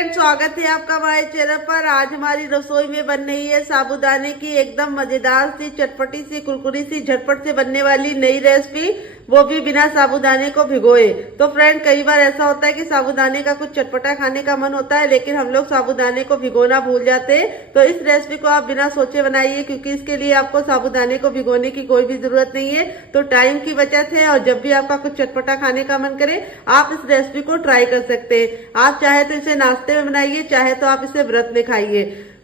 Friend, स्वागत है आपका हमारे चैनल पर। आज हमारी रसोई में बन रही है साबूदाने की एकदम मजेदार सी, चटपटी सी, कुरकुरी सी, झटपट से बनने वाली नई रेसिपी, वो भी बिना साबूदाने को भिगोए। तो फ्रेंड, कई बार ऐसा होता है कि साबूदाने का कुछ चटपटा खाने का मन होता है, लेकिन हम लोग साबूदाने को भिगोना भूल जाते हैं। तो इस रेसिपी को आप बिना सोचे बनाइए, क्योंकि इसके लिए आपको साबूदाने को भिगोने की कोई भी जरूरत नहीं है। तो टाइम की बचत है, और जब भी आपका कुछ चटपटा खाने का मन करे, आप इस रेसिपी को ट्राई कर सकते हैं। आप चाहे तो इसे नाश्ते में बनाइए, चाहे तो आप इसे व्रत में खाइए,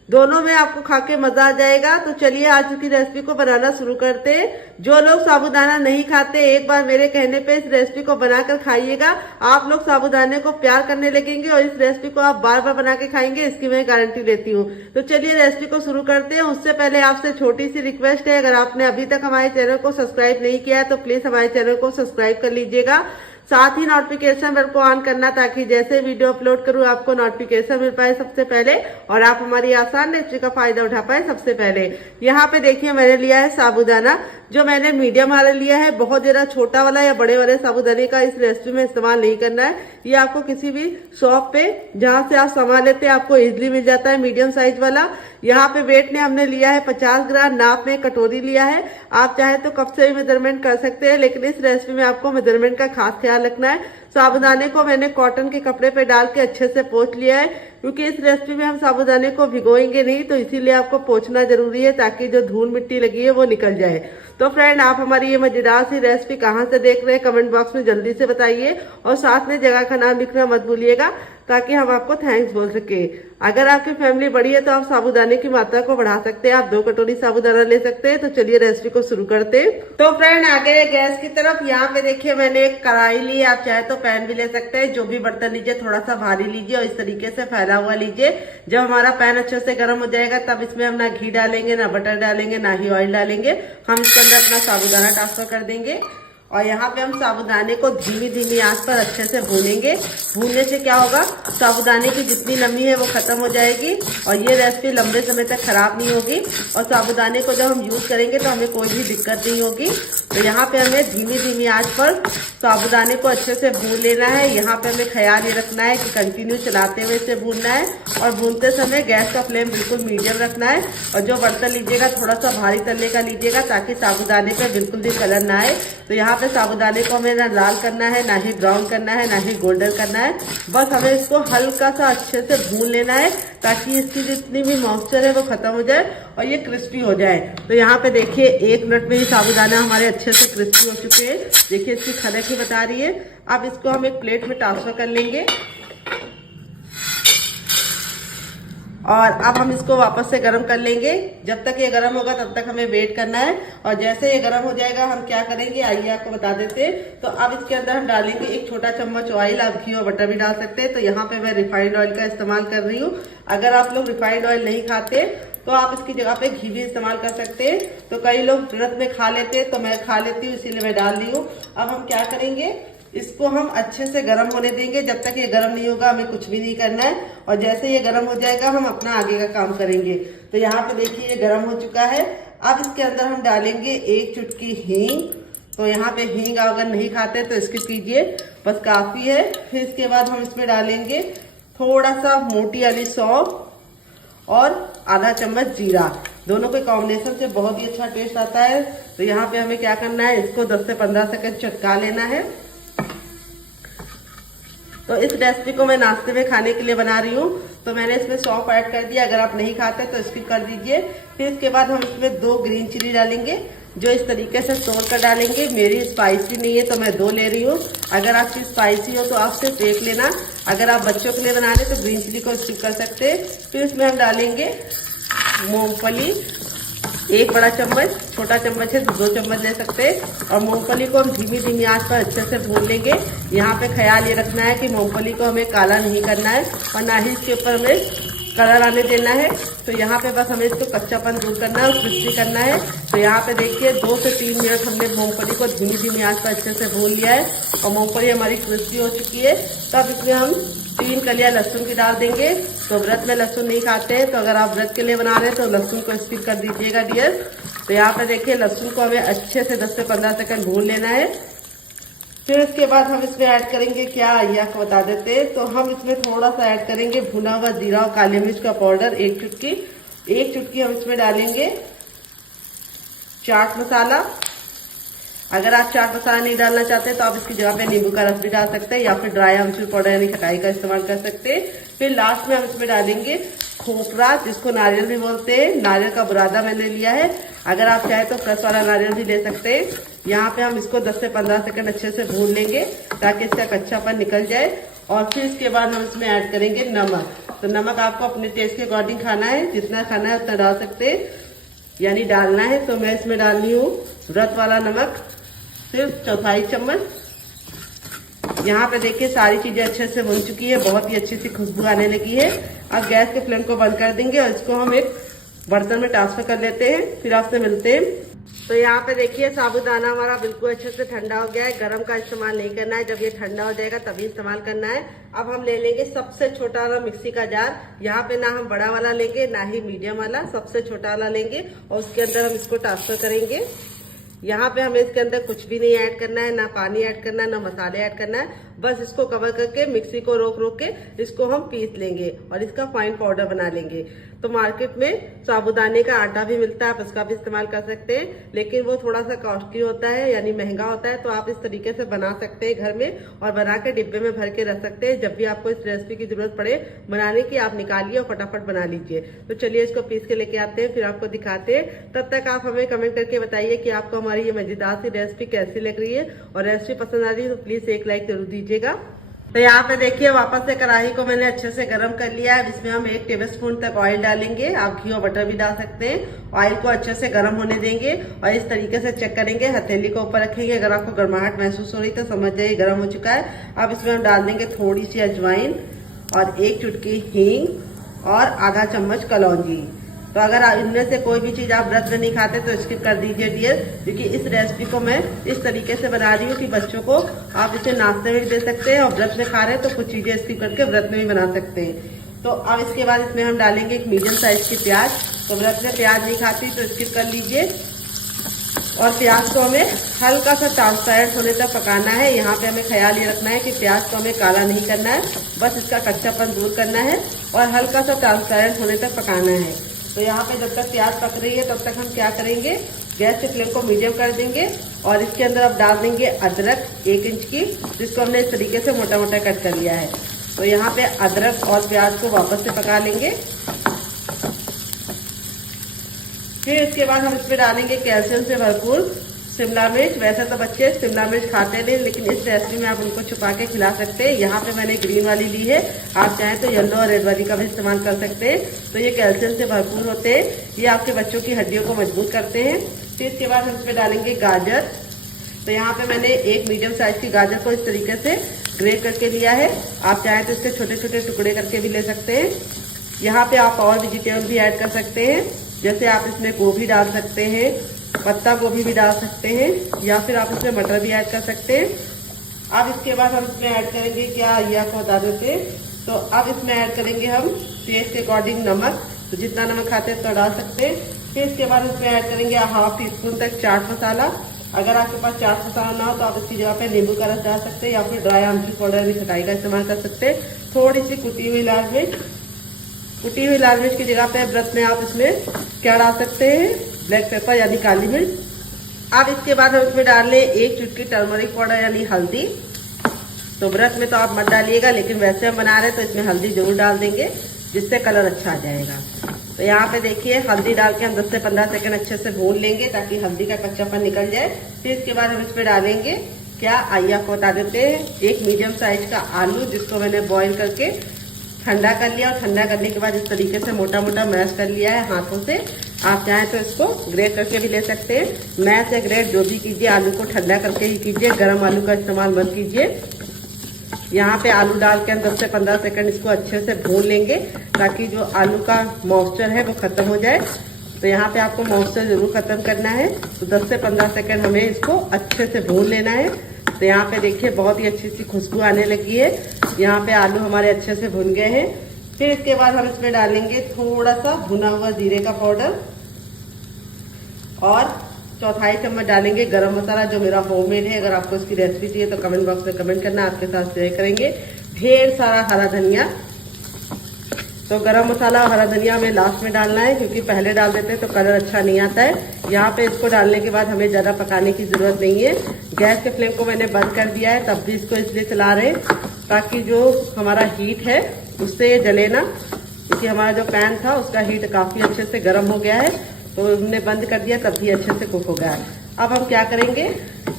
दोनों में आपको खा के मजा आ जाएगा। तो चलिए आज की रेसिपी को बनाना शुरू करते हैं। जो लोग साबूदाना नहीं खाते, एक बार मेरे कहने पे इस रेसिपी को बनाकर खाइएगा। आप लोग साबूदाने को प्यार करने लगेंगे और इस रेसिपी को आप बार बार बना के खाएंगे, इसकी मैं गारंटी लेती हूँ। तो चलिए रेसिपी को शुरू करते हैं। उससे पहले आपसे छोटी सी रिक्वेस्ट है, अगर आपने अभी तक हमारे चैनल को सब्सक्राइब नहीं किया है तो प्लीज हमारे चैनल को सब्सक्राइब कर लीजिएगा। साथ ही नोटिफिकेशन बेल को ऑन करना, ताकि जैसे वीडियो अपलोड करूं आपको नोटिफिकेशन मिल पाए सबसे पहले, और आप हमारी आसान रेसिपी का फायदा उठा पाए सबसे पहले। यहाँ पे देखिए, मैंने लिया है साबूदाना, जो मैंने मीडियम वाला लिया है। बहुत ज्यादा छोटा वाला या बड़े वाले साबूदाने का इस रेसिपी में इस्तेमाल नहीं करना है। ये आपको किसी भी शॉप पे जहाँ से आप सामान लेते हैं आपको इजिली मिल जाता है, मीडियम साइज वाला। यहाँ पे वेट ने हमने लिया है 50 ग्राम, नाप में कटोरी लिया है। आप चाहे तो कप से भी मेजरमेंट कर सकते हैं, लेकिन इस रेसिपी में आपको मेजरमेंट का खास ख्याल रखना है। साबूदाने को मैंने कॉटन के कपड़े पे डाल के अच्छे से पोंछ लिया है, क्योंकि इस रेसिपी में हम साबूदाने को भिगोएंगे नहीं, तो इसीलिए आपको पोंछना जरूरी है, ताकि जो धूल मिट्टी लगी है वो निकल जाए। तो फ्रेंड, आप हमारी ये मजेदार सी रेसिपी कहाँ से देख रहे हैं कमेंट बॉक्स में जल्दी से बताइए, और साथ में जगह का नाम लिखना मत भूलिएगा, ताकि हम आपको थैंक्स बोल सके। अगर आपकी फैमिली बड़ी है तो आप साबूदाने की मात्रा को बढ़ा सकते हैं, आप 2 कटोरी साबूदाना ले सकते हैं। तो चलिए रेसिपी को शुरू करते हैं। तो फ्रेंड, आगे गैस की तरफ यहाँ पे देखिए मैंने एक कढ़ाई ली, आप चाहे तो पैन भी ले सकते हैं। जो भी बर्तन लीजिए थोड़ा सा भारी लीजिए और इस तरीके से फैला हुआ लीजिए। जब हमारा पैन अच्छे से गर्म हो जाएगा, तब इसमें हम ना घी डालेंगे, ना बटर डालेंगे, ना ही ऑयल डालेंगे। हम इसके अंदर अपना साबूदाना ट्रांसफर कर देंगे, और यहाँ पे हम साबूदाने को धीमी धीमी आंच पर अच्छे से भूनेंगे। भूनने से क्या होगा, साबूदाने की जितनी नमी है वो खत्म हो जाएगी, और ये रेसिपी लंबे समय तक खराब नहीं होगी। और साबूदाने को जब हम यूज करेंगे तो हमें कोई भी दिक्कत नहीं होगी। तो यहाँ पे हमें धीमी धीमी आंच पर साबूदाने को अच्छे से भून लेना है। यहाँ पे हमें ख्याल ये रखना है कि कंटिन्यू चलाते हुए इसे भूनना है, और भूनते समय गैस का फ्लेम बिल्कुल मीडियम रखना है। और जो बर्तन लीजिएगा थोड़ा सा भारी तले का लीजिएगा, ताकि साबूदाने पे बिल्कुल भी कलर ना आए। तो यहाँ पे साबूदाने को हमें ना लाल करना है, ना ही ब्राउन करना है, ना ही गोल्डन करना है। बस हमें इसको हल्का सा अच्छे से भून लेना है, ताकि इसकी जितनी भी मॉइस्चर है वो खत्म हो जाए और ये क्रिस्पी हो जाए। तो यहाँ पे देखिए 1 मिनट में ही साबूदाना हमारे अच्छे से क्रिस्पी हो चुके हैं। देखिए इसकी खनक ही बता रही है। अब इसको हम एक प्लेट में ट्रांसफर कर लेंगे, और अब हम इसको वापस से गरम कर लेंगे। जब तक ये गरम होगा तब तक हमें वेट करना है, और जैसे ये गरम हो जाएगा हम क्या करेंगे आइए आपको बता देते हैं। तो अब इसके अंदर हम डालेंगे 1 छोटा चम्मच ऑयल, आप घी और बटर भी डाल सकते हैं। तो यहाँ पे मैं रिफाइंड ऑयल का इस्तेमाल कर रही हूँ। अगर आप लोग रिफाइंड ऑयल नहीं खाते तो आप इसकी जगह पे घी भी इस्तेमाल कर सकते हैं। तो कई लोग व्रत में खा लेते हैं, तो मैं खा लेती हूँ, इसीलिए मैं डाल रही हूँ। अब हम क्या करेंगे, इसको हम अच्छे से गर्म होने देंगे। जब तक ये गर्म नहीं होगा हमें कुछ भी नहीं करना है, और जैसे ये गर्म हो जाएगा हम अपना आगे का काम करेंगे। तो यहाँ पे देखिए ये गर्म हो चुका है। अब इसके अंदर हम डालेंगे 1 चुटकी हींग। तो यहाँ पे हींग अगर नहीं खाते तो स्किप कीजिए, बस काफी है। फिर इसके बाद हम इसमें डालेंगे थोड़ा सा मोटी वाली सौंफ और आधा चम्मच जीरा। दोनों के कॉम्बिनेशन से बहुत ही अच्छा टेस्ट आता है। तो यहाँ पे हमें क्या करना है, इसको 10 से 15 सेकंड चटका लेना है। तो इस रेसिपी को मैं नाश्ते में खाने के लिए बना रही हूँ, तो मैंने इसमें सौंफ ऐड कर दिया। अगर आप नहीं खाते तो स्किप कर दीजिए। फिर इसके बाद हम इसमें 2 ग्रीन चिली डालेंगे, जो इस तरीके से तोड़ कर डालेंगे। मेरी स्पाइसी नहीं है तो मैं 2 ले रही हूँ। अगर आपकी स्पाइसी हो तो आप सिर्फ 1 लेना। अगर आप बच्चों के लिए बना रहे तो ग्रीन चिली को स्किप कर सकते हैं। फिर इसमें हम डालेंगे मूंगफली, 1 बड़ा चम्मच, छोटा चम्मच है तो 2 चम्मच ले सकते हैं। और मूंगफली को हम धीमी धीमी आंच पर अच्छे से भून लेंगे। यहाँ पे ख्याल ये रखना है कि मूंगफली को हमें काला नहीं करना है, और ना ही इसके ऊपर हमें कलर आने देना है। तो यहाँ पे बस हमें इसको कच्चापन दूर करना है और क्रिस्पी करना है। तो यहाँ पे देखिए 2 से 3 मिनट हमने मूंगफली को धीमी धीमी आंच पर अच्छे से भून लिया है, और मूंगफली हमारी क्रिस्पी हो चुकी है। तब इसमें हम 3 कलियां लहसुन की डाल देंगे। तो व्रत में लहसुन नहीं खाते हैं, तो अगर आप व्रत के लिए बना रहे हैं तो लहसुन को स्किप कर दीजिएगा डियर। तो यहाँ पे देखिए लहसुन को हमें अच्छे से 10 से 15 सेकंड भून लेना है। फिर इसके बाद हम इसमें ऐड करेंगे क्या, आइए आपको बता देते हैं। तो हम इसमें थोड़ा सा ऐड करेंगे भुना हुआ जीरा और काली मिर्च का पाउडर, 1 चुटकी। 1 चुटकी हम इसमें डालेंगे चाट मसाला। अगर आप चाट मसाला नहीं डालना चाहते तो आप इसकी जगह पे नींबू का रस भी डाल सकते हैं या फिर ड्राई आमचूर पाउडर यानी खटाई का इस्तेमाल कर सकते हैं। फिर लास्ट में हम इसमें डालेंगे खोपरा, जिसको नारियल भी बोलते हैं। नारियल का बुरादा मैंने लिया है, अगर आप चाहे तो फ्रेश वाला नारियल भी ले सकते हैं। यहाँ पे हम इसको 10 से 15 सेकंड अच्छे से भून लेंगे ताकि इसका कच्चापन निकल जाए। और फिर इसके बाद हम इसमें ऐड करेंगे नमक। तो नमक आपको अपने टेस्ट के अकॉर्डिंग खाना है, जितना खाना है उतना डाल सकते हैं, यानी डालना है। तो मैं इसमें डाल रही हूँ व्रत वाला नमक, सिर्फ 1/4 चम्मच। यहाँ पे देखिए सारी चीजें अच्छे से भुन चुकी है, बहुत ही अच्छी सी खुशबू आने लगी है। अब गैस के फ्लेम को बंद कर देंगे और इसको हम एक बर्तन में ट्रांसफर कर लेते हैं, फिर आपसे मिलते हैं। तो यहाँ पे देखिए साबूदाना हमारा बिल्कुल अच्छे से ठंडा हो गया है। गरम का इस्तेमाल नहीं करना है, जब ये ठंडा हो जाएगा तभी इस्तेमाल करना है। अब हम ले लेंगे सबसे छोटा वाला मिक्सी का जार। यहाँ पे ना हम बड़ा वाला लेंगे ना ही मीडियम वाला, सबसे छोटा वाला लेंगे और उसके अंदर हम इसको ट्रांसफर करेंगे। यहाँ पे हमें इसके अंदर कुछ भी नहीं ऐड करना है, ना पानी ऐड करना है, ना मसाले ऐड करना है। बस इसको कवर करके मिक्सी को रोक रोक के इसको हम पीस लेंगे और इसका फाइन पाउडर बना लेंगे। तो मार्केट में साबूदाने का आटा भी मिलता है, आप उसका भी इस्तेमाल कर सकते हैं, लेकिन वो थोड़ा सा कॉस्टली होता है यानी महंगा होता है। तो आप इस तरीके से बना सकते हैं घर में और बना के डिब्बे में भर के रख सकते हैं। जब भी आपको इस रेसिपी की जरूरत पड़े बनाने की, आप निकालिए और फटाफट बना लीजिए। तो चलिए इसको पीस के लेके आते हैं, फिर आपको दिखाते हैं। तब तक आप हमें कमेंट करके बताइए कि आपको हमारी ये मजेदार सी रेसिपी कैसी लग रही है, और रेसिपी पसंद आ रही है तो प्लीज एक लाइक जरूर दीजिएगा। तो यहाँ पे देखिए वापस से कढ़ाई को मैंने अच्छे से गर्म कर लिया है। इसमें हम 1 टेबलस्पून तक ऑयल डालेंगे, आप घी और बटर भी डाल सकते हैं। ऑयल को अच्छे से गर्म होने देंगे और इस तरीके से चेक करेंगे, हथेली को ऊपर रखेंगे। अगर आपको गर्माहट महसूस हो रही तो समझ जाइए गर्म हो चुका है। अब इसमें हम डाल देंगे थोड़ी सी अजवाइन और 1 चुटकी हींग और आधा चम्मच कलौंजी। तो अगर इनमें से कोई भी चीज आप व्रत में नहीं खाते तो स्किप कर दीजिए डियर, क्योंकि इस रेसिपी को मैं इस तरीके से बना रही हूँ कि बच्चों को आप इसे नाश्ते में भी दे सकते हैं और व्रत में खा रहे हैं तो कुछ चीजें स्किप करके व्रत में भी बना सकते हैं। तो अब इसके बाद इसमें हम डालेंगे एक मीडियम साइज की प्याज। तो व्रत में प्याज नहीं खाती तो स्किप कर लीजिए। और प्याज को हमें हल्का सा ट्रांसपेरेंट होने तक पकाना है। यहाँ पे हमें ख्याल ये रखना है कि प्याज को हमें काला नहीं करना है, बस इसका कच्चापन दूर करना है और हल्का सा ट्रांसपेरेंट होने तक पकाना है। तो यहाँ पे जब तक प्याज पक रही है तब तक हम क्या करेंगे, गैस के फ्लेम को मीडियम कर देंगे और इसके अंदर अब डाल देंगे अदरक 1 इंच की, जिसको हमने इस तरीके से मोटा मोटा कट कर लिया है। तो यहाँ पे अदरक और प्याज को वापस से पका लेंगे। फिर इसके बाद हम इसमें डालेंगे कैल्शियम से भरपूर शिमला मिर्च। वैसे तो बच्चे शिमला मिर्च खाते नहीं, लेकिन इस रेसिपी में आप उनको छुपा के खिला सकते हैं। यहाँ पे मैंने ग्रीन वाली ली है, आप चाहें तो येलो और रेड वाली का भी इस्तेमाल कर सकते हैं। तो ये कैल्शियम से भरपूर होते हैं, ये आपके बच्चों की हड्डियों को मजबूत करते हैं। फिर इसके बाद हम इसमें डालेंगे गाजर। तो यहाँ पे मैंने एक मीडियम साइज की गाजर को इस तरीके से ग्रेट करके लिया है, आप चाहें तो इसके छोटे छोटे टुकड़े करके भी ले सकते हैं। यहाँ पे आप और वेजिटेबल भी ऐड कर सकते हैं, जैसे आप इसमें गोभी डाल सकते हैं, पत्ता गोभी भी डाल सकते हैं, या फिर आप इसमें मटर भी ऐड कर सकते हैं। अब इसके बाद हम इसमें ऐड करेंगे क्या, ये आपको बता देते हैं। तो अब इसमें ऐड करेंगे हम टेस्ट के अकॉर्डिंग नमक, तो जितना नमक खाते हैं तो डाल सकते हैं। फिर इसके बाद इसमें ऐड करेंगे 1/2 टीस्पून तक चाट मसाला। अगर आपके पास चाट मसाला ना हो तो आप इसकी जगह पे नींबू का रस डाल सकते हैं या फिर ड्राई आमचूर पाउडर भी खटाई का इस्तेमाल कर सकते हैं। थोड़ी सी कुटी हुई लाल मिर्च, कुटी हुई लाल मिर्च की जगह पे व्रत में आप इसमें क्या डाल सकते हैं, ब्लैक पेपर यानी काली मिर्च। अब इसके बाद हम इसमें डाल लें 1 चुटकी टर्मरिक पाउडर यानी हल्दी। तो व्रत में तो आप मत डालिएगा, लेकिन वैसे हम बना रहे हैं तो इसमें हल्दी जरूर डाल देंगे, जिससे कलर अच्छा आ जाएगा। तो यहाँ पे देखिए हल्दी डाल के हम 10 से 15 सेकंड अच्छे से भून लेंगे ताकि हल्दी का कच्चापन निकल जाए। फिर इसके बाद हम इसमें डालेंगे क्या, आइए आपको बता देते हैं, एक मीडियम साइज का आलू, जिसको मैंने बॉईल करके ठंडा कर लिया और ठंडा करने के बाद इस तरीके से मोटा मोटा मैश कर लिया है हाथों से। आप चाहें तो इसको ग्रेट करके भी ले सकते हैं। मैश या ग्रेट जो भी कीजिए, आलू को ठंडा करके ही कीजिए, गर्म आलू का इस्तेमाल मत कीजिए। यहाँ पे आलू डाल के हम 10 से 15 सेकंड इसको अच्छे से भून लेंगे ताकि जो आलू का मॉइस्चर है वो खत्म हो जाए। तो यहाँ पे आपको मॉइस्चर जरूर खत्म करना है। तो 10 से 15 सेकंड हमें इसको अच्छे से भून लेना है। तो यहाँ पे देखिए बहुत ही अच्छी सी खुशबू आने लगी है। यहाँ पे आलू हमारे अच्छे से भुन गए हैं। फिर इसके बाद हम इसमें डालेंगे थोड़ा सा भुना हुआ जीरे का पाउडर और चौथाई चम्मच डालेंगे गरम मसाला जो मेरा होममेड है। अगर आपको इसकी रेसिपी चाहिए तो कमेंट बॉक्स में कमेंट करना, आपके साथ शेयर करेंगे। ढेर सारा हरा धनिया, तो गरम मसाला और हरा धनिया हमें लास्ट में डालना है क्योंकि पहले डाल देते हैं तो कलर अच्छा नहीं आता है। यहाँ पे इसको डालने के बाद हमें ज़्यादा पकाने की ज़रूरत नहीं है। गैस के फ्लेम को मैंने बंद कर दिया है, तब भी इसको इसलिए चला रहे ताकि जो हमारा हीट है उससे ये जले ना, क्योंकि हमारा जो पैन था उसका हीट काफ़ी अच्छे से गर्म हो गया है, तो हमने बंद कर दिया तब भी अच्छे से कुक हो गया है। अब हम क्या करेंगे,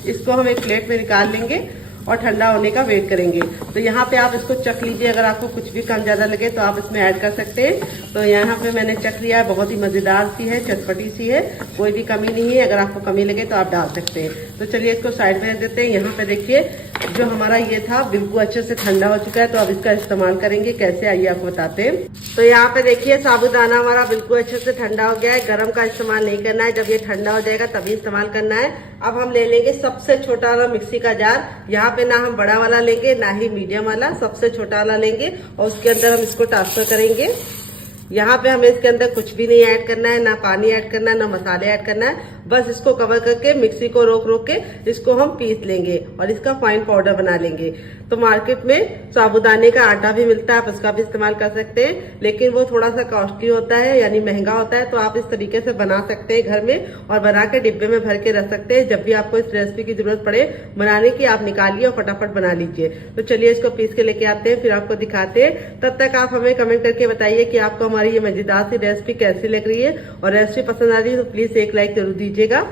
इसको हम एक प्लेट में निकाल लेंगे और ठंडा होने का वेट करेंगे। तो यहाँ पे आप इसको चख लीजिए, अगर आपको कुछ भी कम ज़्यादा लगे तो आप इसमें ऐड कर सकते हैं। तो यहाँ पे मैंने चख लिया है, बहुत ही मज़ेदार सी है, चटपटी सी है, कोई भी कमी नहीं है। अगर आपको कमी लगे तो आप डाल सकते हैं। तो चलिए इसको साइड में रख देते हैं। यहाँ पे देखिए जो हमारा ये था बिल्कुल अच्छे से ठंडा हो चुका है, तो अब इसका इस्तेमाल करेंगे। कैसे आइए आपको बताते हैं। तो यहाँ पे देखिए साबूदाना हमारा बिल्कुल अच्छे से ठंडा हो गया है। गरम का इस्तेमाल नहीं करना है, जब ये ठंडा हो जाएगा तभी इस्तेमाल करना है। अब हम ले लेंगे सबसे छोटा वाला मिक्सी का जार। यहाँ पे ना हम बड़ा वाला लेंगे ना ही मीडियम वाला, सबसे छोटा वाला लेंगे और उसके अंदर हम इसको ट्रांसफर करेंगे। यहाँ पे हमें इसके अंदर कुछ भी नहीं ऐड करना है, ना पानी ऐड करना है, ना मसाले ऐड करना है। बस इसको कवर करके मिक्सी को रोक रोक के इसको हम पीस लेंगे और इसका फाइन पाउडर बना लेंगे। तो मार्केट में साबूदाने का आटा भी मिलता है, आप उसका भी इस्तेमाल कर सकते हैं, लेकिन वो थोड़ा सा कॉस्टली होता है, यानी महंगा होता है। तो आप इस तरीके से बना सकते हैं घर में और बना के डिब्बे में भर के रख सकते हैं। जब भी आपको इस रेसिपी की जरूरत पड़े बनाने की, आप निकालिए और फटाफट बना लीजिए। तो चलिए इसको पीस के लेके आते हैं, फिर आपको दिखाते हैं। तब तक आप हमें कमेंट करके बताइए कि आपको हमारी ये मजेदार सी रेसिपी कैसी लग रही है, और रेसिपी पसंद आ रही है तो प्लीज एक लाइक जरूर दीजिएगा।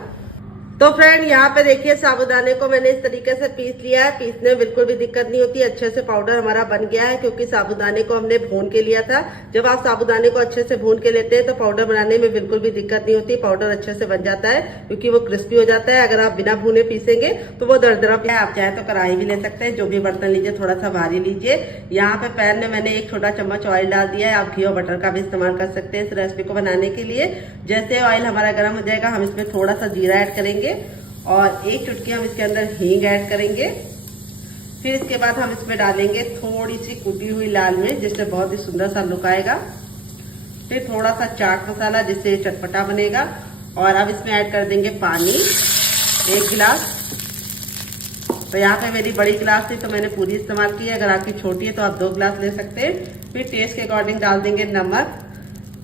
तो फ्रेंड यहाँ पे देखिए साबूदाने को मैंने इस तरीके से पीस लिया है। पीसने में बिल्कुल भी दिक्कत नहीं होती, अच्छे से पाउडर हमारा बन गया है, क्योंकि साबूदाने को हमने भून के लिया था। जब आप साबूदाने को अच्छे से भून के लेते हैं तो पाउडर बनाने में बिल्कुल भी दिक्कत नहीं होती, पाउडर अच्छे से बन जाता है क्योंकि वो क्रिस्पी हो जाता है। अगर आप बिना भूने पीसेंगे तो वो दरदरा है। आप चाहे तो कढ़ाई भी ले सकते हैं, जो भी बर्तन लीजिए थोड़ा सा भारी लीजिए। यहाँ पे पैन में मैंने 1 छोटा चम्मच ऑयल डाल दिया है। आप घी और बटर का भी इस्तेमाल कर सकते हैं इस रेसिपी को बनाने के लिए। जैसे ऑयल हमारा गर्म हो जाएगा हम इसमें थोड़ा सा जीरा ऐड करेंगे और 1 चुटकी हम इसके अंदर हींग ऐड करेंगे। फिर इसके बाद हम इसमें डालेंगे थोड़ी सी कुटी हुई लाल मिर्च, जिससे बहुत ही सुंदर सा लुक आएगा। फिर थोड़ा सा चाट मसाला, जिससे चटपटा बनेगा। और अब इसमें ऐड कर देंगे पानी 1 गिलास। तो यहाँ पे मेरी बड़ी गिलास थी तो मैंने पूरी इस्तेमाल की है, अगर आपकी छोटी है तो आप 2 गिलास ले सकते हैं। फिर टेस्ट के अकॉर्डिंग डाल देंगे नमक।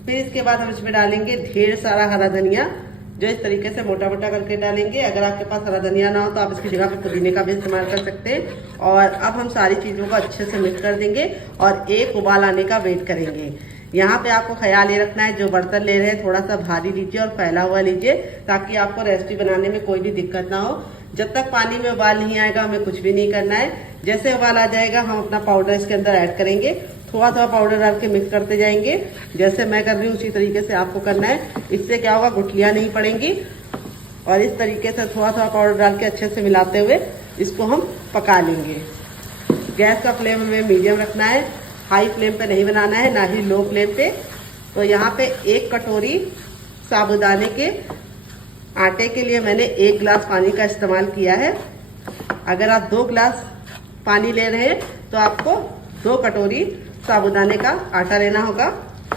फिर इसके बाद हम इसमें डालेंगे ढेर सारा हरा धनिया, जो इस तरीके से मोटा मोटा करके डालेंगे। अगर आपके पास हरा धनिया ना हो तो आप इसकी जगह पे पुदीने का भी इस्तेमाल कर सकते हैं। और अब हम सारी चीज़ों को अच्छे से मिक्स कर देंगे और 1 उबाल आने का वेट करेंगे। यहाँ पे आपको ख्याल ये रखना है, जो बर्तन ले रहे हैं थोड़ा सा भारी लीजिए और फैला हुआ लीजिए, ताकि आपको रेसिपी बनाने में कोई भी दिक्कत ना हो। जब तक पानी में उबाल नहीं आएगा हमें कुछ भी नहीं करना है। जैसे उबाल आ जाएगा हम अपना पाउडर इसके अंदर ऐड करेंगे। थोड़ा थोड़ा पाउडर डाल के मिक्स करते जाएंगे, जैसे मैं कर रही हूँ उसी तरीके से आपको करना है। इससे क्या होगा, गुठलियाँ नहीं पड़ेंगी। और इस तरीके से थोड़ा थोड़ा पाउडर डाल के अच्छे से मिलाते हुए इसको हम पका लेंगे। गैस का फ्लेम हमें मीडियम रखना है, हाई फ्लेम पे नहीं बनाना है, ना ही लो फ्लेम पे। तो यहाँ पे 1 कटोरी साबूदाने के आटे के लिए मैंने 1 गिलास पानी का इस्तेमाल किया है। अगर आप 2 गिलास पानी ले रहे हैं तो आपको 2 कटोरी साबूदाने का आटा लेना होगा।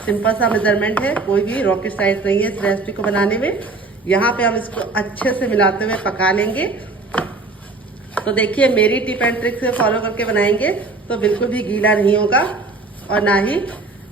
सिंपल सा मेजरमेंट है, कोई भी रॉकेट साइंस नहीं है इस रेसिपी को बनाने में। यहाँ पे हम इसको अच्छे से मिलाते हुए पका लेंगे। तो देखिए मेरी टिप एंड ट्रिक से फॉलो करके बनाएंगे तो बिल्कुल भी गीला नहीं होगा और ना ही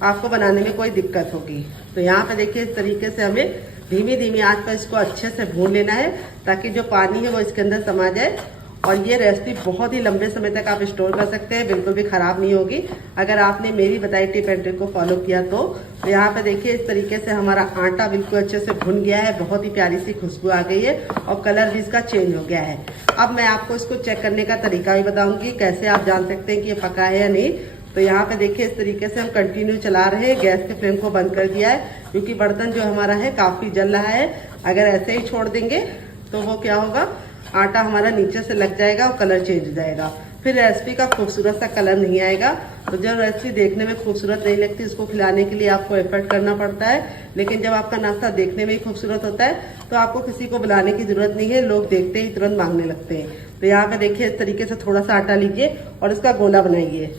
आपको बनाने में कोई दिक्कत होगी। तो यहाँ पे देखिए इस तरीके से हमें धीमी धीमी आंच पर इसको अच्छे से भून लेना है, ताकि जो पानी है वो इसके अंदर समा जाए। और ये रेसिपी बहुत ही लंबे समय तक आप स्टोर कर सकते हैं, बिल्कुल भी खराब नहीं होगी अगर आपने मेरी बताई टिप एंड ट्रिक को फॉलो किया तो। यहाँ पे देखिए इस तरीके से हमारा आटा बिल्कुल अच्छे से भुन गया है, बहुत ही प्यारी सी खुशबू आ गई है और कलर भी इसका चेंज हो गया है। अब मैं आपको इसको चेक करने का तरीका भी बताऊंगी, कैसे आप जान सकते हैं कि ये पका है या नहीं। तो यहाँ पे देखिए इस तरीके से हम कंटिन्यू चला रहे हैं, गैस के फ्लेम को बंद कर दिया है, क्योंकि बर्तन जो हमारा है काफी जल रहा है। अगर ऐसे ही छोड़ देंगे तो वो क्या होगा, आटा हमारा नीचे से लग जाएगा और कलर चेंज हो जाएगा, फिर रेसिपी का खूबसूरत सा कलर नहीं आएगा। तो जब रेसिपी देखने में खूबसूरत नहीं लगती, इसको खिलाने के लिए आपको एफर्ट करना पड़ता है। लेकिन जब आपका नाश्ता देखने में ही खूबसूरत होता है तो आपको किसी को बुलाने की जरूरत नहीं है, लोग देखते ही तुरंत मांगने लगते हैं। तो यहाँ पे देखिए इस तरीके से थोड़ा सा आटा लीजिए और इसका गोला बनाइए।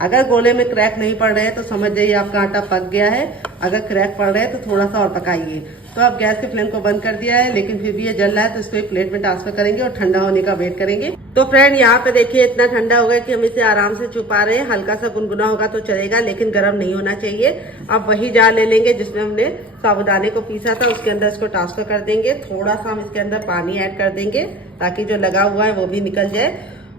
अगर गोले में क्रैक नहीं पड़ रहे हैं तो समझ जाइए आपका आटा पक गया है। अगर क्रैक पड़ रहे हैं तो थोड़ा सा और पकाइए। तो अब गैस के फ्लेम को बंद कर दिया है, लेकिन फिर भी ये जल रहा है तो इसको एक प्लेट में ट्रांसफर करेंगे और ठंडा होने का वेट करेंगे। तो फ्रेंड यहाँ पे देखिए इतना ठंडा हो गया कि हम इसे आराम से छुपा रहे हैं। हल्का सा गुनगुना होगा तो चलेगा, लेकिन गर्म नहीं होना चाहिए। अब वही जार ले लेंगे जिसमें हमने साबूदाने को पीसा था, उसके अंदर इसको ट्रांसफर कर देंगे। थोड़ा सा हम इसके अंदर पानी ऐड कर देंगे ताकि जो लगा हुआ है वो भी निकल जाए।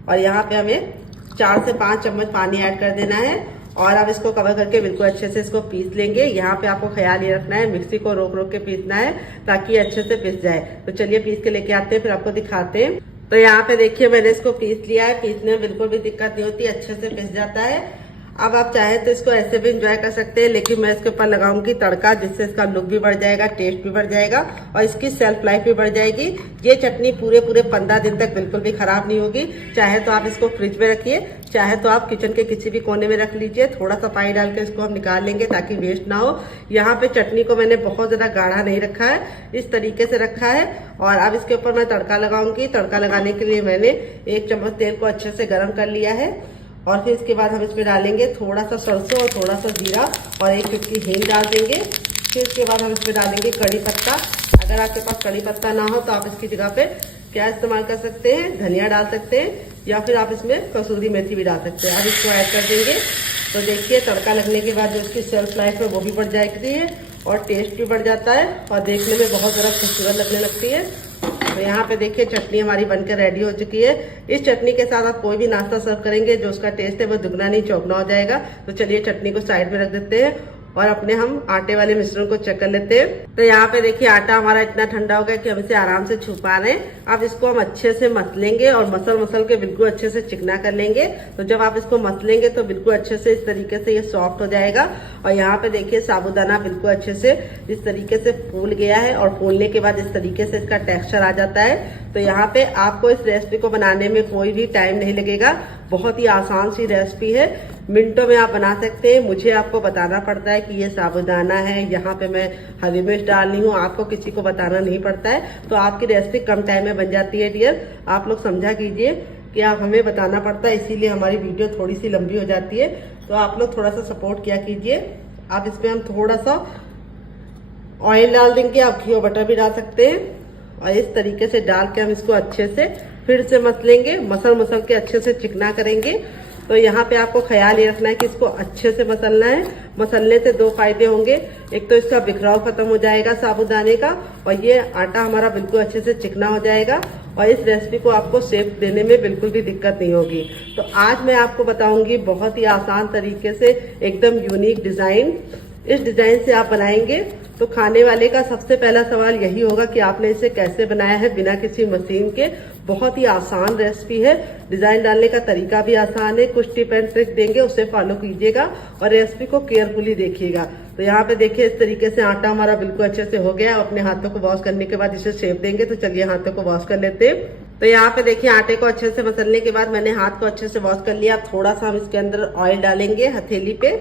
और यहाँ पे हमें 4 से 5 चम्मच पानी ऐड कर देना है और अब इसको कवर करके बिल्कुल अच्छे से इसको पीस लेंगे। यहाँ पे आपको ख्याल ये रखना है, मिक्सी को रोक रोक के पीसना है ताकि अच्छे से पिस जाए। तो चलिए पीस के लेके आते हैं, फिर आपको दिखाते हैं। तो यहाँ पे देखिए मैंने इसको पीस लिया है। पीसने में बिल्कुल भी दिक्कत नहीं होती, अच्छे से पिस जाता है। अब आप चाहे तो इसको ऐसे भी एंजॉय कर सकते हैं, लेकिन मैं इसके ऊपर लगाऊंगी तड़का, जिससे इसका लुक भी बढ़ जाएगा, टेस्ट भी बढ़ जाएगा और इसकी सेल्फ लाइफ भी बढ़ जाएगी। ये चटनी पूरे 15 दिन तक बिल्कुल भी खराब नहीं होगी। चाहे तो आप इसको फ्रिज में रखिए, चाहे तो आप किचन के किसी भी कोने में रख लीजिए। थोड़ा सा पानी डाल के इसको हम निकाल लेंगे ताकि वेस्ट ना हो। यहाँ पे चटनी को मैंने बहुत ज्यादा गाढ़ा नहीं रखा है, इस तरीके से रखा है। और अब इसके ऊपर मैं तड़का लगाऊंगी। तड़का लगाने के लिए मैंने 1 चम्मच तेल को अच्छे से गर्म कर लिया है और फिर इसके बाद हम इसमें डालेंगे थोड़ा सा सरसों और थोड़ा सा जीरा और 1 चुटकी हींग डाल देंगे। फिर इसके बाद हम इसमें डालेंगे कड़ी पत्ता। अगर आपके पास कड़ी पत्ता ना हो तो आप इसकी जगह पे क्या इस्तेमाल कर सकते हैं, धनिया डाल सकते हैं या फिर आप इसमें कसूरी मेथी भी डाल सकते हैं। अब इसको ऐड कर देंगे। तो देखिए तड़का लगने के बाद जो इसकी सेल्फ लाइफ है वो भी बढ़ जाती है और टेस्ट भी बढ़ जाता है और देखने में बहुत ज़्यादा खूबसूरत लगने लगती है। तो यहाँ पे देखिए चटनी हमारी बनकर रेडी हो चुकी है। इस चटनी के साथ आप कोई भी नाश्ता सर्व करेंगे, जो उसका टेस्ट है वो दुगना नहीं चौगना हो जाएगा। तो चलिए चटनी को साइड में रख देते हैं और अपने हम आटे वाले मिश्रण को चेक कर लेते हैं। तो यहाँ पे देखिए आटा हमारा इतना ठंडा हो गया कि हम इसे आराम से छुपा रहे हैं। अब इसको हम अच्छे से मसलेंगे और मसल के बिल्कुल अच्छे से चिकना कर लेंगे। तो जब आप इसको मसलेंगे तो बिल्कुल अच्छे से इस तरीके से ये सॉफ्ट हो जाएगा। और यहाँ पे देखिए साबूदाना बिल्कुल अच्छे से इस तरीके से फूल गया है और फूलने के बाद इस तरीके से इसका टेक्सचर आ जाता है। तो यहाँ पे आपको इस रेसिपी को बनाने में कोई भी टाइम नहीं लगेगा, बहुत ही आसान सी रेसिपी है, मिनटों में आप बना सकते हैं। मुझे आपको बताना पड़ता है कि ये साबूदाना है, यहाँ पे मैं हरी मिर्च डालनी हूँ, आपको किसी को बताना नहीं पड़ता है। तो आपकी रेसिपी कम टाइम में बन जाती है डियर। आप लोग समझा कीजिए कि आप हमें बताना पड़ता है, इसीलिए हमारी वीडियो थोड़ी सी लंबी हो जाती है। तो आप लोग थोड़ा सा सपोर्ट किया कीजिए। आप इसमें हम थोड़ा सा ऑयल डाल देंगे, आप घी और बटर भी डाल सकते हैं। और इस तरीके से डाल के हम इसको अच्छे से फिर से मसलेंगे, मसल के अच्छे से चिकना करेंगे। तो यहाँ पे आपको ख्याल ये रखना है कि इसको अच्छे से मसलना है। मसलने से 2 फायदे होंगे, एक तो इसका बिखराव खत्म हो जाएगा साबूदाने का और ये आटा हमारा बिल्कुल अच्छे से चिकना हो जाएगा और इस रेसिपी को आपको शेप देने में बिल्कुल भी दिक्कत नहीं होगी। तो आज मैं आपको बताऊंगी बहुत ही आसान तरीके से एकदम यूनिक डिजाइन। इस डिजाइन से आप बनाएंगे तो खाने वाले का सबसे पहला सवाल यही होगा कि आपने इसे कैसे बनाया है बिना किसी मशीन के। बहुत ही आसान रेसिपी है, डिजाइन डालने का तरीका भी आसान है। कुछ टिप एंड ट्रिक देंगे, उसे फॉलो कीजिएगा और रेसिपी को केयरफुली देखिएगा। तो यहाँ पे देखिए इस तरीके से आटा हमारा बिल्कुल अच्छे से हो गया। अपने हाथों को वॉश करने के बाद इसे शेप देंगे। तो चलिए हाथों को वॉश कर लेते हैं। तो यहाँ पे देखिए आटे को अच्छे से मसलने के बाद मैंने हाथ को अच्छे से वॉश कर लिया। अब थोड़ा सा हम इसके अंदर ऑयल डालेंगे हथेली पे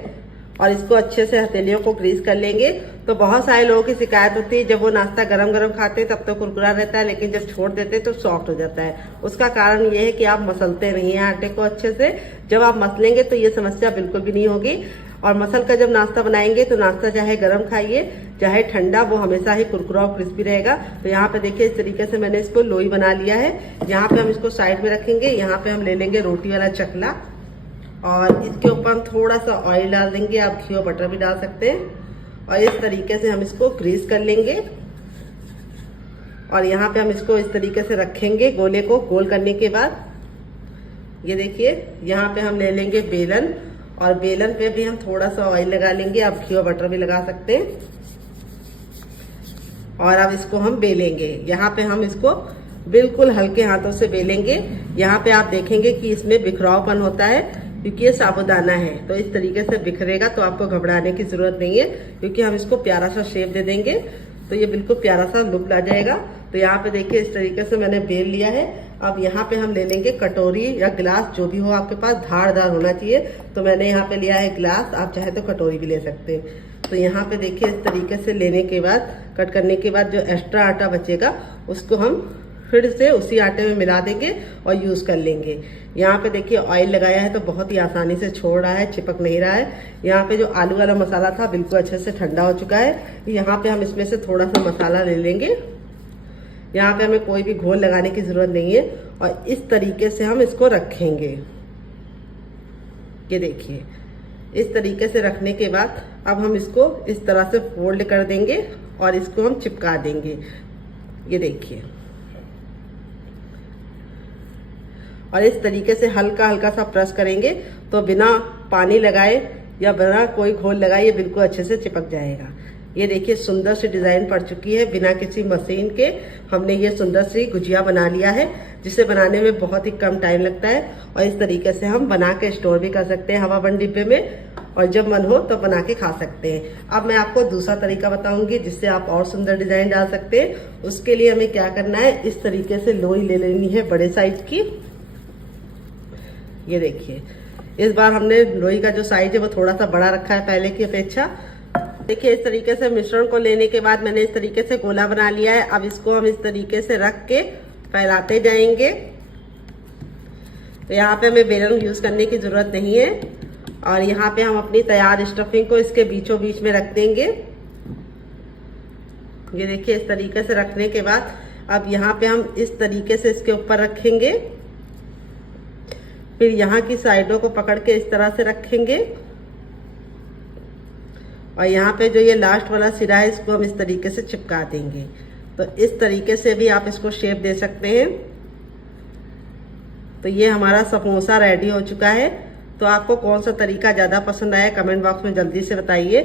और इसको अच्छे से हथेलियों को ग्रीस कर लेंगे। तो बहुत सारे लोगों की शिकायत होती है, जब वो नाश्ता गरम गरम खाते हैं तब तो कुरकुरा रहता है, लेकिन जब छोड़ देते हैं तो सॉफ्ट हो जाता है। उसका कारण ये है कि आप मसलते नहीं हैं आटे को अच्छे से। जब आप मसलेंगे तो ये समस्या बिल्कुल भी नहीं होगी। और मसल का जब नाश्ता बनाएंगे तो नाश्ता चाहे गरम खाइए चाहे ठंडा, वो हमेशा ही कुरकुरा और क्रिस्पी रहेगा। तो यहाँ पे देखिए इस तरीके से मैंने इसको लोई बना लिया है। यहाँ पे हम इसको साइड में रखेंगे। यहाँ पे हम ले लेंगे रोटी वाला चकला और इसके ऊपर हम थोड़ा सा ऑयल डाल देंगे, आप घी और बटर भी डाल सकते हैं। और इस तरीके से हम इसको ग्रीस कर लेंगे और यहाँ पे हम इसको इस तरीके से रखेंगे। गोले को गोल करने के बाद ये देखिए यहाँ पे हम ले लेंगे बेलन और बेलन पे भी हम थोड़ा सा ऑयल लगा लेंगे, आप घी और बटर भी लगा सकते हैं। और अब इसको हम बेलेंगे। यहाँ पे हम इसको बिल्कुल हल्के हाथों से बेलेंगे। यहाँ पे आप देखेंगे कि इसमें बिखरावपन होता है क्योंकि ये साबूदाना है। तो इस तरीके से बिखरेगा, तो आपको घबराने की जरूरत नहीं है क्योंकि हम इसको प्यारा सा शेप दे देंगे तो ये बिल्कुल प्यारा सा लुक आ जाएगा। तो यहाँ पे देखिए इस तरीके से मैंने बेल लिया है। अब यहाँ पे हम ले लेंगे कटोरी या गिलास, जो भी हो आपके पास, धारदार होना चाहिए। तो मैंने यहाँ पे लिया है गिलास, आप चाहे तो कटोरी भी ले सकते हैं। तो यहाँ पे देखिए इस तरीके से लेने के बाद, कट करने के बाद जो एक्स्ट्रा आटा बचेगा उसको हम फिर से उसी आटे में मिला देंगे और यूज़ कर लेंगे। यहाँ पे देखिए ऑयल लगाया है तो बहुत ही आसानी से छोड़ रहा है, चिपक नहीं रहा है। यहाँ पे जो आलू वाला मसाला था बिल्कुल अच्छे से ठंडा हो चुका है। यहाँ पे हम इसमें से थोड़ा सा मसाला ले लेंगे। यहाँ पे हमें कोई भी घोल लगाने की जरूरत नहीं है और इस तरीके से हम इसको रखेंगे। ये देखिए इस तरीके से रखने के बाद अब हम इसको इस तरह से फोल्ड कर देंगे और इसको हम चिपका देंगे। ये देखिए और इस तरीके से हल्का हल्का सा प्रेस करेंगे तो बिना पानी लगाए या बिना कोई घोल लगाए ये बिल्कुल अच्छे से चिपक जाएगा। ये देखिए सुंदर सी डिजाइन पड़ चुकी है। बिना किसी मशीन के हमने ये सुंदर सी गुजिया बना लिया है, जिसे बनाने में बहुत ही कम टाइम लगता है और इस तरीके से हम बना के स्टोर भी कर सकते हैं हवा बंद डिब्बे में, और जब मन हो तो बना के खा सकते हैं। अब मैं आपको दूसरा तरीका बताऊंगी जिससे आप और सुंदर डिजाइन डाल सकते हैं। उसके लिए हमें क्या करना है, इस तरीके से लोई ले लेनी है बड़े साइज की। ये देखिए इस बार हमने लोई का जो साइज है वो थोड़ा सा बड़ा रखा है पहले की अपेक्षा। देखिए इस तरीके से मिश्रण को लेने के बाद मैंने इस तरीके से गोला बना लिया है। अब इसको हम इस तरीके से रख के फैलाते जाएंगे। तो यहाँ पे हमें बेलन यूज करने की जरूरत नहीं है और यहाँ पे हम अपनी तैयार स्टफिंग को इसके बीचों बीच में रख देंगे। ये देखिए इस तरीके से रखने के बाद अब यहाँ पे हम इस तरीके से इसके ऊपर रखेंगे, फिर यहाँ की साइडों को पकड़ के इस तरह से रखेंगे और यहाँ पे जो ये लास्ट वाला सिरा है इसको हम इस तरीके से चिपका देंगे। तो इस तरीके से भी आप इसको शेप दे सकते हैं। तो ये हमारा समोसा रेडी हो चुका है। तो आपको कौन सा तरीका ज़्यादा पसंद आया कमेंट बॉक्स में जल्दी से बताइए,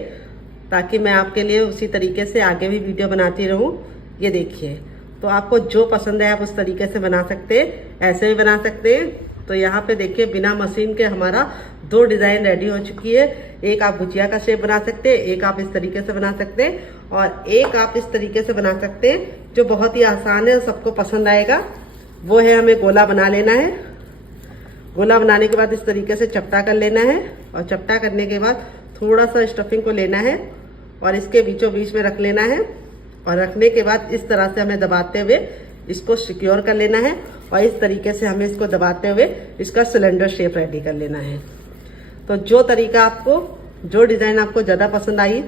ताकि मैं आपके लिए उसी तरीके से आगे भी वीडियो बनाती रहूं। ये देखिए तो आपको जो पसंद है आप उस तरीके से बना सकते हैं, ऐसे भी बना सकते हैं। तो यहाँ पे देखिए बिना मशीन के हमारा 2 डिजाइन रेडी हो चुकी है। एक आप गुजिया का शेप बना सकते हैं, एक आप इस तरीके से बना सकते हैं और एक आप इस तरीके से बना सकते हैं जो बहुत ही आसान है और सबको पसंद आएगा। वो है हमें गोला बना लेना है। गोला बनाने के बाद इस तरीके से चपटा कर लेना है और चपटा करने के बाद थोड़ा सा स्टफिंग को लेना है और इसके बीचों बीच में रख लेना है और रखने के बाद इस तरह से हमें दबाते हुए इसको सिक्योर कर लेना है और इस तरीके से हमें इसको दबाते हुए इसका सिलेंडर शेप रेडी कर लेना है। तो जो तरीका आपको, जो डिजाइन आपको ज्यादा पसंद आई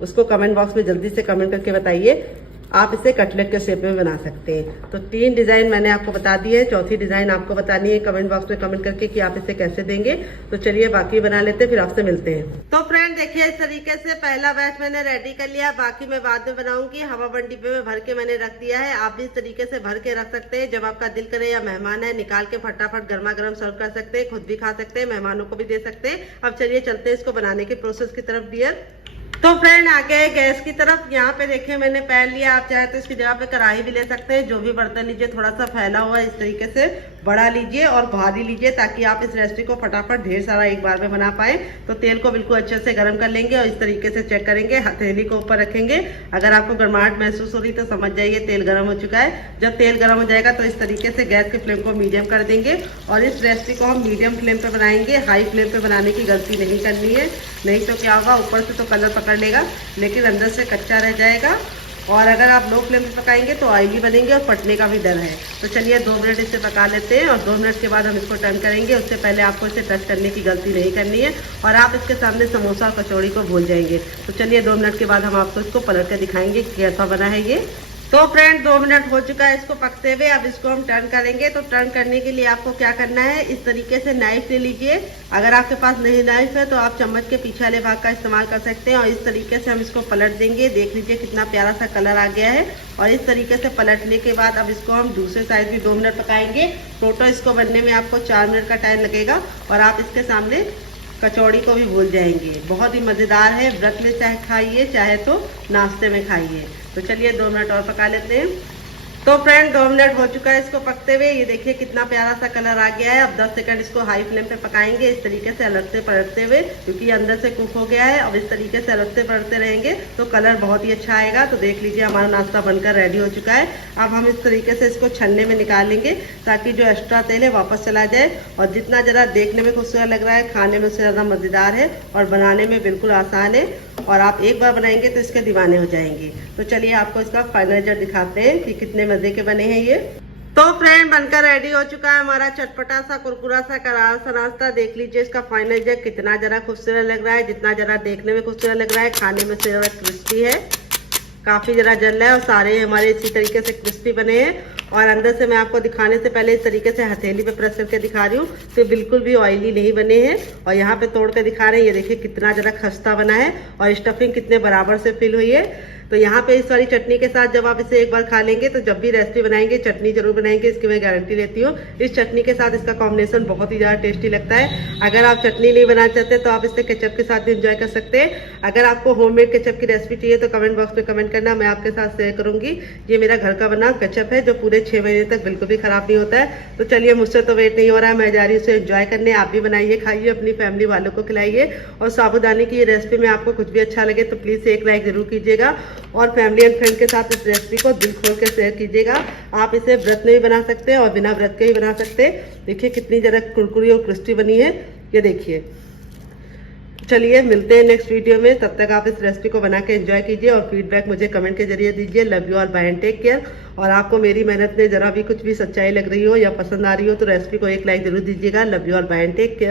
उसको कमेंट बॉक्स में जल्दी से कमेंट करके बताइए। आप इसे कटलेट के शेप में बना सकते हैं। तो 3 डिजाइन मैंने आपको बता दी है, चौथी डिजाइन आपको बतानी है कमेंट बॉक्स में कमेंट करके कि आप इसे कैसे देंगे। तो चलिए बाकी बना लेते हैं, फिर आपसे मिलते हैं। तो फ्रेंड देखिए इस तरीके से पहला बैच मैंने रेडी कर लिया, बाकी मैं बाद में बनाऊंगी। हवा बंद डिब्बे में भर के मैंने रख दिया है। आप भी इस तरीके से भर के रख सकते हैं। जब आपका दिल करे या मेहमान है निकाल के फटाफट गर्मा गर्म सर्व कर सकते हैं, खुद भी खा सकते हैं, मेहमानों को भी दे सकते हैं। अब चलिए चलते हैं इसको बनाने के प्रोसेस की तरफ डियर। तो फ्रेंड आ गए गैस की तरफ। यहाँ पे देखिए मैंने पैन लिया, आप चाहे तो इसकी जगह पे कढ़ाई भी ले सकते हैं। जो भी बर्तन लीजिए थोड़ा सा फैला हुआ इस तरीके से बड़ा लीजिए और भारी लीजिए, ताकि आप इस रेसिपी को फटाफट ढेर सारा एक बार में बना पाए। तो तेल को बिल्कुल अच्छे से गर्म कर लेंगे और इस तरीके से चेक करेंगे, हथेली को ऊपर रखेंगे। अगर आपको गर्माहट महसूस हो रही तो समझ जाइए तेल गर्म हो चुका है। जब तेल गर्म हो जाएगा तो इस तरीके से गैस की फ्लेम को मीडियम कर देंगे और इस रेसिपी को हम मीडियम फ्लेम पे बनाएंगे। हाई फ्लेम पे बनाने की गलती नहीं करनी है, नहीं तो क्या होगा ऊपर से तो कलर पकड़ लेगा लेकिन अंदर से कच्चा रह जाएगा। और अगर आप लो फ्लेम पे पकाएंगे तो ऑयली बनेंगे और फटने का भी डर है। तो चलिए 2 मिनट इसे पका लेते हैं और 2 मिनट के बाद हम इसको टर्न करेंगे। उससे पहले आपको इसे टच करने की गलती नहीं करनी है और आप इसके सामने समोसा और कचौड़ी को भूल जाएंगे। तो चलिए 2 मिनट के बाद हम आपको इसको पलट कर दिखाएंगे कैसा बना है ये। तो फ्रेंड 2 मिनट हो चुका है इसको पकते हुए। अब इसको हम टर्न करेंगे। तो टर्न करने के लिए आपको क्या करना है, इस तरीके से नाइफ ले लीजिए। अगर आपके पास नहीं नाइफ है तो आप चम्मच के पीछे वाले भाग का इस्तेमाल कर सकते हैं और इस तरीके से हम इसको पलट देंगे। देख लीजिए कितना प्यारा सा कलर आ गया है। और इस तरीके से पलटने के बाद अब इसको हम दूसरे साइड भी 2 मिनट पकाएंगे। टोटल इसको बनने में आपको 4 मिनट का टाइम लगेगा और आप इसके सामने कचौड़ी को भी भूल जाएंगे। बहुत ही मज़ेदार है, व्रत में चाहे खाइए चाहे तो नाश्ते में खाइए। तो चलिए 2 मिनट और पका लेते हैं। तो फ्रेंड 2 मिनट हो चुका है इसको पकते हुए। ये देखिए कितना प्यारा सा कलर आ गया है। अब 10 सेकंड इसको हाई फ्लेम पे पकाएंगे इस तरीके से अलगते पलटते हुए, क्योंकि ये अंदर से कुक हो गया है। अब इस तरीके से अलगते पलटते रहेंगे तो कलर बहुत ही अच्छा आएगा। तो देख लीजिए हमारा नाश्ता बनकर रेडी हो चुका है। अब हम इस तरीके से इसको छन्ने में निकाल लेंगे ताकि जो एक्स्ट्रा तेल है वापस चला जाए। और जितना ज़रा देखने में खूबसूरत लग रहा है खाने में उससे ज़्यादा मज़ेदार है और बनाने में बिल्कुल आसान है और आप एक बार बनाएंगे तो इसके दीवाने हो जाएंगे। तो चलिए आपको इसका फाइनल रिजल्ट दिखाते हैं कि कितने मज़े के बने हैं ये। तो फ्रेंड बनकर रेडी हो चुका है हमारा चटपटा सा कुरकुरा सा करारा सा नाश्ता। देख लीजिए इसका फाइनल जग कितना जरा खूबसूरत लग रहा है, जितना जरा देखने में खूबसूरत लग रहा है, खाने में से जरा क्रिस्पी है, काफी जरा जल रहा है और सारे हमारे इसी तरीके से क्रिस्पी बने हैं। और अंदर से मैं आपको दिखाने से पहले इस तरीके से हथेली पे प्रेस करके दिखा रही हूँ, तो बिल्कुल भी ऑयली नहीं बने हैं। और यहाँ पे तोड़ के दिखा रहे हैं, ये देखिए कितना जरा खस्ता बना है और स्टफिंग कितने बराबर से फिल हुई है। तो यहाँ पे इस वाली चटनी के साथ जब आप इसे एक बार खा लेंगे तो जब भी रेसिपी बनाएंगे चटनी जरूर बनाएंगे, इसकी मैं गारंटी लेती हूँ। इस चटनी के साथ इसका कॉम्बिनेशन बहुत ही ज़्यादा टेस्टी लगता है। अगर आप चटनी नहीं बनाना चाहते तो आप इसे केचप के साथ भी इंजॉय कर सकते हैं। अगर आपको होममेड केचप की रेसिपी चाहिए तो कमेंट बॉक्स में कमेंट करना, मैं आपके साथ शेयर करूंगी। ये मेरा घर का बना केचप है जो पूरे 6 महीने तक बिल्कुल भी खराब नहीं होता है। तो चलिए मुझसे तो वेट नहीं हो रहा है, मैं जा रही हूँ उसे एंजॉय करने। आप भी बनाइए, खाइए, अपनी फैमिली वालों को खिलाइए। और साबूदाने की ये रेसिपी में आपको कुछ भी अच्छा लगे तो प्लीज़ एक लाइक जरूर कीजिएगा और फैमिली एंड फ्रेंड के साथ इस रेसिपी को दिल खोल के शेयर कीजिएगा। आप इसे व्रत में भी बना सकते हैं और बिना व्रत के भी बना सकते हैं। देखिए कितनी जरा कुरकुरी और क्रिस्पी बनी है, ये देखिए। चलिए मिलते हैं नेक्स्ट वीडियो में, तब तक आप इस रेसिपी को बना के एंजॉय कीजिए और फीडबैक मुझे कमेंट के जरिए दीजिए। Love you all, bye and take care. और आपको मेरी मेहनत में जरा भी कुछ भी सच्चाई लग रही हो या पसंद आ रही हो तो रेसिपी को एक लाइक जरूर दीजिएगा। Love you all, bye and take care.